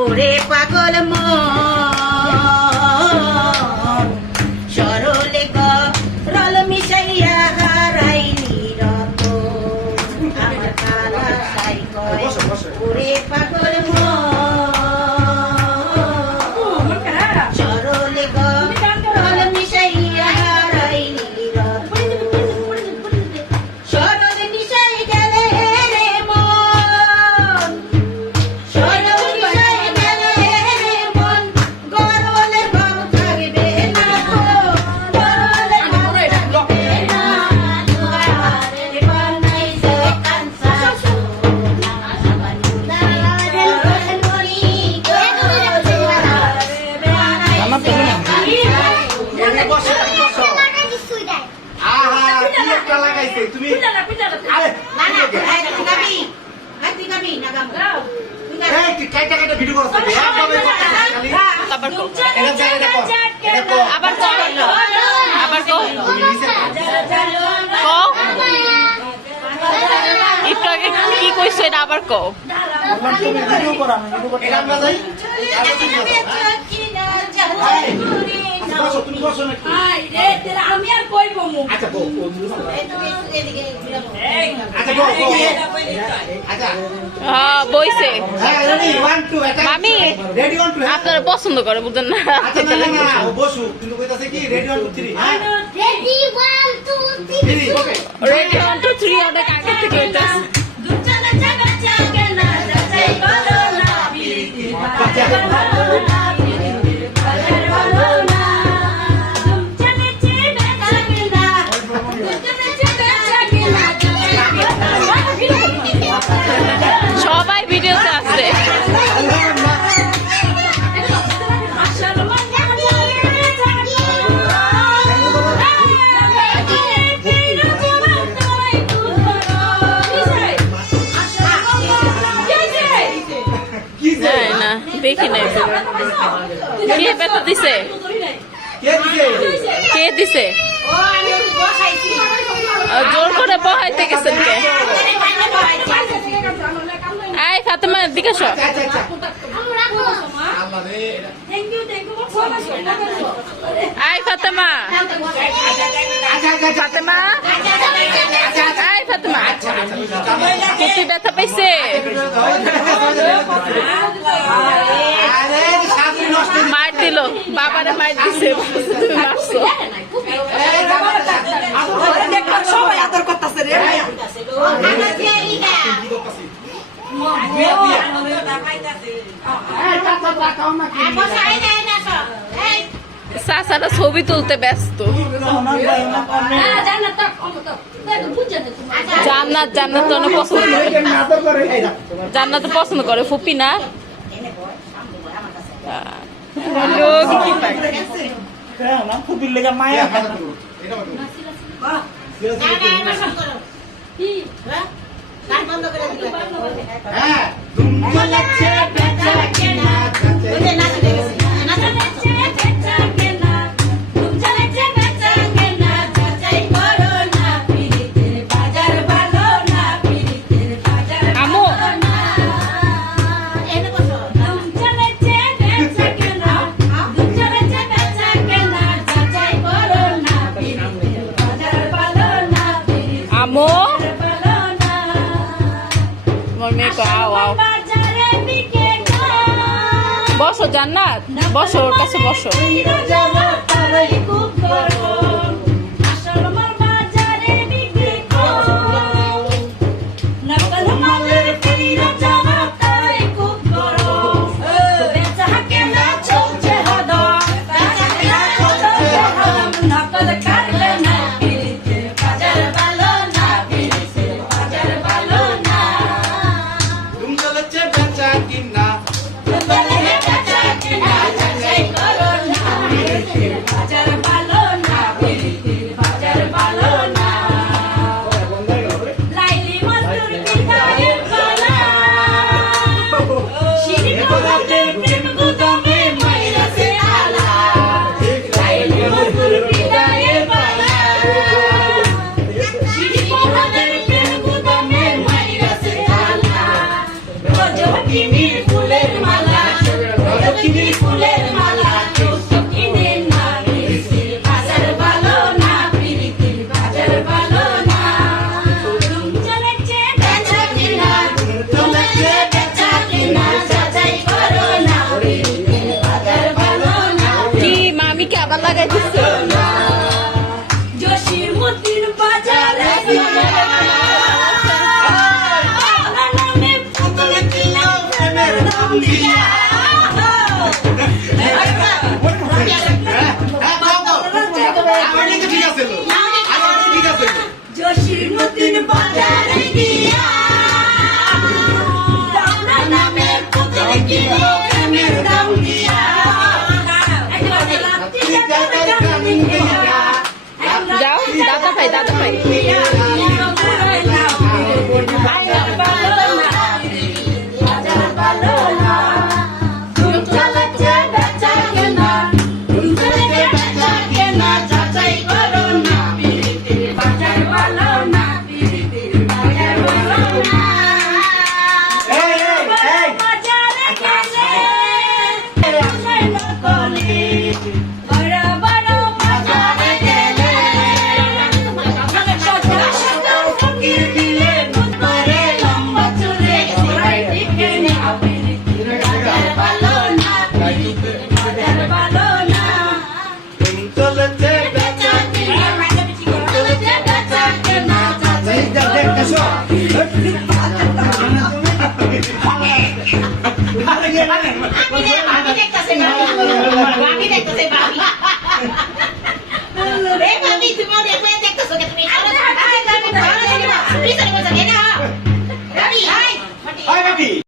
ওরে পাগল মন সরলে গরল মিশাইয়া হারাইলি রত আমার কালা সাই কয় ওরে পাগল মন সরলে গরল মিশাইয়া হারাইলি রত সরলে মিশাই গেলে রে মন কি কইছো এটা আবার কও আমি আর কইব বইছে মামি আপনারা পছন্দ করে বুঝেন না রেডি 1 2 3 অনেক আগে থেকে এটা সবাই ভিডিওতে আছে না দেখি নাই কে বেতা দিছে কে দিছে জোর করে বহাইতে গেছেন কে আই ফাতেমা দিকে সব আই ফাতেমা ফাতেমা আই ফাতেমা কুটি ব্যথা পাইছে মার দিল বাবারে মার দিছে তুমি মারছো সবাই আদর করতেছে রে চাচারা ছবি তুলতে ব্যস্ত। জান্নাত জান্নাত তো অনেক পছন্দ করে, জান্নাত পছন্দ করে ফুপি না। আমু আমু মোর মেয়ে কো আও আও, বসো জান্নাত, বসো ওর কাছে বসো। কি মামিকে আবার লাগাই দিচ্ছে? জসিমুদ্দিন বাজারে গিয়া নামে পুতুল কিনে প্রেমের দাম দিয়া যাও দাদা ভাই, দাদা ভাই। Baby!